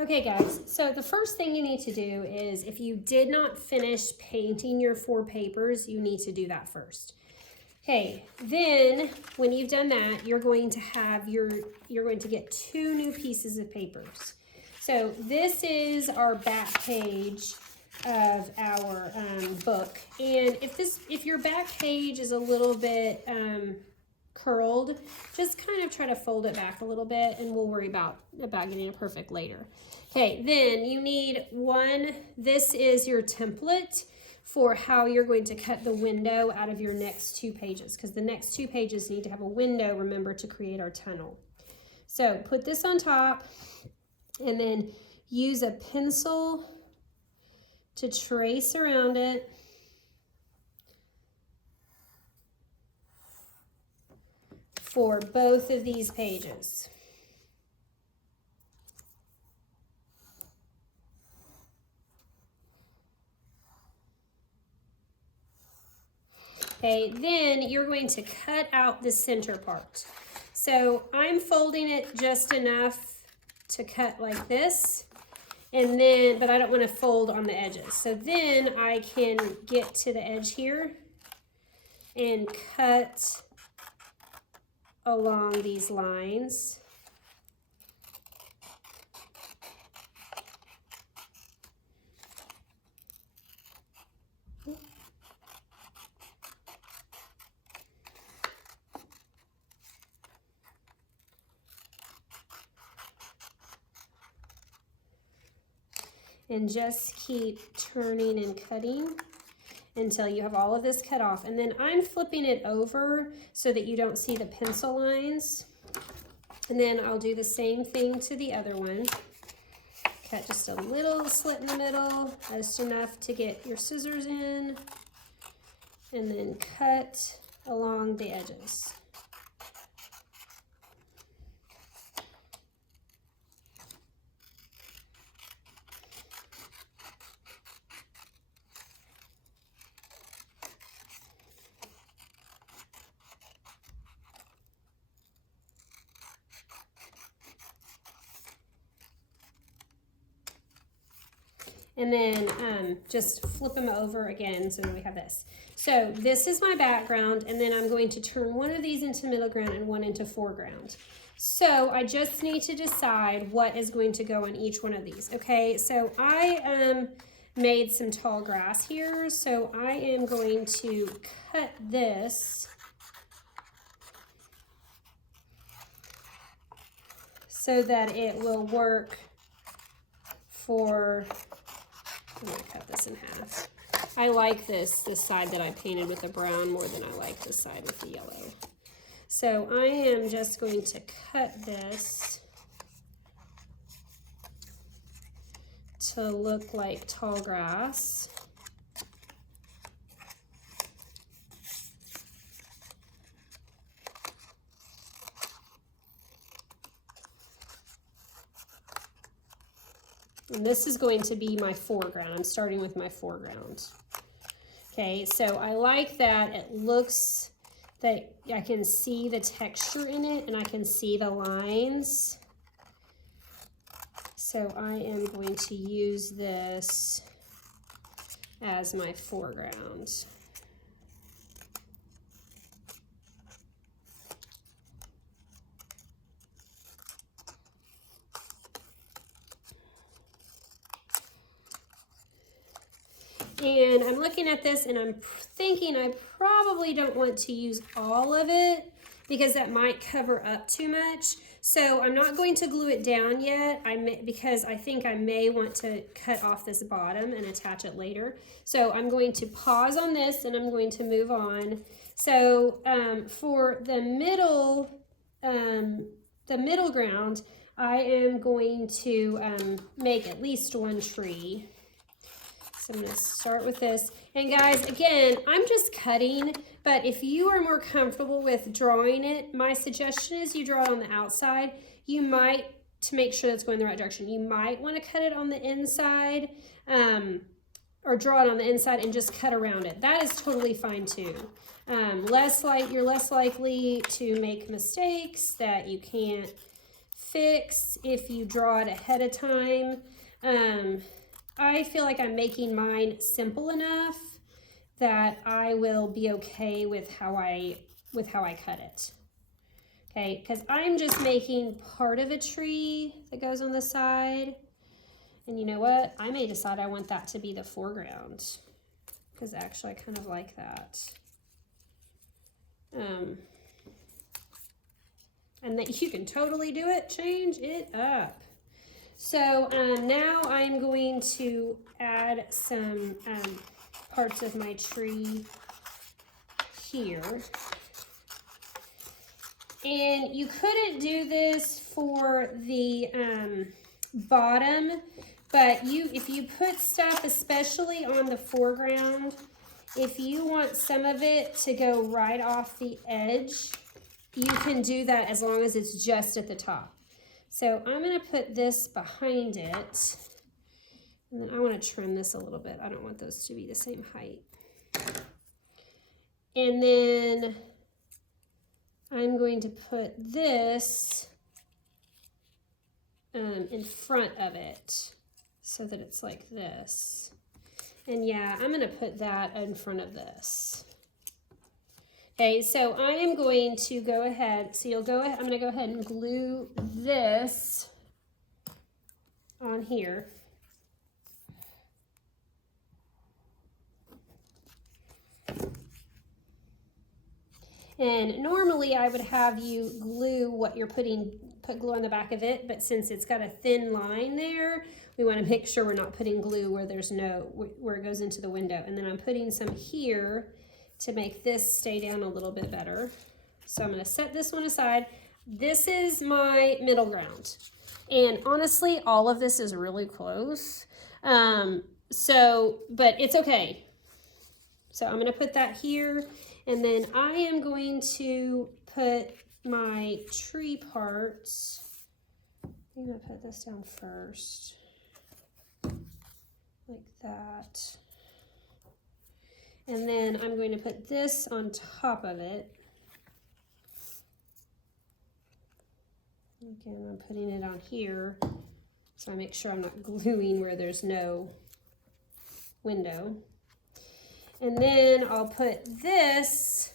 Okay guys, so the first thing you need to do is if you did not finish painting your 4 papers, you need to do that first. Okay, then when you've done that, you're going to have you're going to get 2 new pieces of papers. So this is our back page of our book, and if your back page is a little bit curled, just kind of try to fold it back a little bit, and we'll worry about getting it perfect later. Okay, then you need one. This is your template for how you're going to cut the window out of your next 2 pages, because the next 2 pages need to have a window, remember, to create our tunnel. So put this on top, and then use a pencil to trace around it. For both of these pages. Okay, then you're going to cut out the center part. So I'm folding it just enough to cut like this, and then, but I don't want to fold on the edges. So then I can get to the edge here and cut along these lines. And just keep turning and cutting until you have all of this cut off. And then I'm flipping it over so that you don't see the pencil lines. And then I'll do the same thing to the other one. Cut just a little slit in the middle, just enough to get your scissors in, and then cut along the edges. And then just flip them over again so that we have this. So this is my background, and then I'm going to turn one of these into middle ground and one into foreground. So I just need to decide what is going to go on each one of these. Okay, so I made some tall grass here, so I am going to cut this so that it will work for, I'm going to cut this in half. I like this side that I painted with the brown more than I like this side with the yellow. So I am just going to cut this to look like tall grass. And this is going to be my foreground. I'm starting with my foreground. Okay, so I like that it looks that I can see the texture in it and I can see the lines. So I am going to use this as my foreground. And I'm looking at this and I'm thinking I probably don't want to use all of it because that might cover up too much. So I'm not going to glue it down yet because I think I may want to cut off this bottom and attach it later. So I'm going to pause on this and I'm going to move on. So for the middle ground, I am going to make at least one tree. So I'm going to start with this. And guys, again, I'm just cutting, but if you are more comfortable with drawing it, my suggestion is you draw it on the outside. You might, to make sure that's going the right direction, you might want to cut it on the inside or draw it on the inside and just cut around it. That is totally fine too. You're less likely to make mistakes that you can't fix if you draw it ahead of time. I feel like I'm making mine simple enough that I will be okay with how I cut it. Okay, because I'm just making part of a tree that goes on the side. And you know what? I may decide I want that to be the foreground, because actually I kind of like that. And that you can totally do it, change it up. So now I'm going to add some parts of my tree here. And you couldn't do this for the bottom, but if you put stuff, especially on the foreground, if you want some of it to go right off the edge, you can do that as long as it's just at the top. So I'm going to put this behind it, and then I want to trim this a little bit. I don't want those to be the same height. And then I'm going to put this in front of it so that it's like this. And yeah, I'm going to put that in front of this. Okay, so I am going to go ahead, so you'll go ahead, I'm going to go ahead and glue this on here. And normally I would have you glue what you're put glue on the back of it, but since it's got a thin line there, we want to make sure we're not putting glue where where it goes into the window. And then I'm putting some here to make this stay down a little bit better. So I'm going to set this one aside. This is my middle ground. And honestly, all of this is really close. But it's okay. So I'm going to put that here. And then I am going to put my tree parts. I'm going to put this down first. Like that. And then I'm going to put this on top of it. Again, I'm putting it on here, so I make sure I'm not gluing where there's no window. And then I'll put this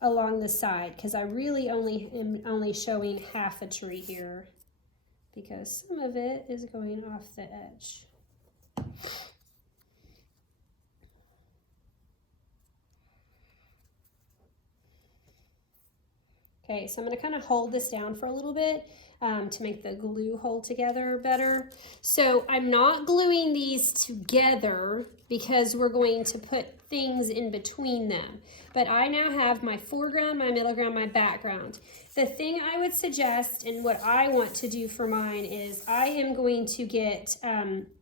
along the side, because I really am only showing half a tree here, because some of it is going off the edge. Okay, so I'm going to kind of hold this down for a little bit to make the glue hold together better. So I'm not gluing these together because we're going to put things in between them. But I now have my foreground, my middle ground, my background. The thing I would suggest and what I want to do for mine is I am going to get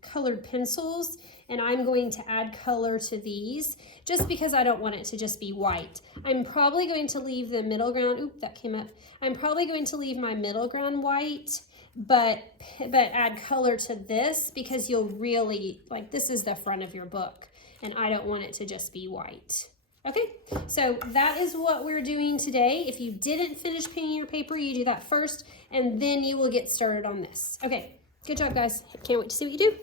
colored pencils, and I'm going to add color to these just because I don't want it to just be white. I'm probably going to leave the middle ground, oop, that came up. I'm probably going to leave my middle ground white, but add color to this because you'll really, like, this is the front of your book and I don't want it to just be white. Okay, so that is what we're doing today. If you didn't finish painting your paper, you do that first and then you will get started on this. Okay, good job guys. Can't wait to see what you do.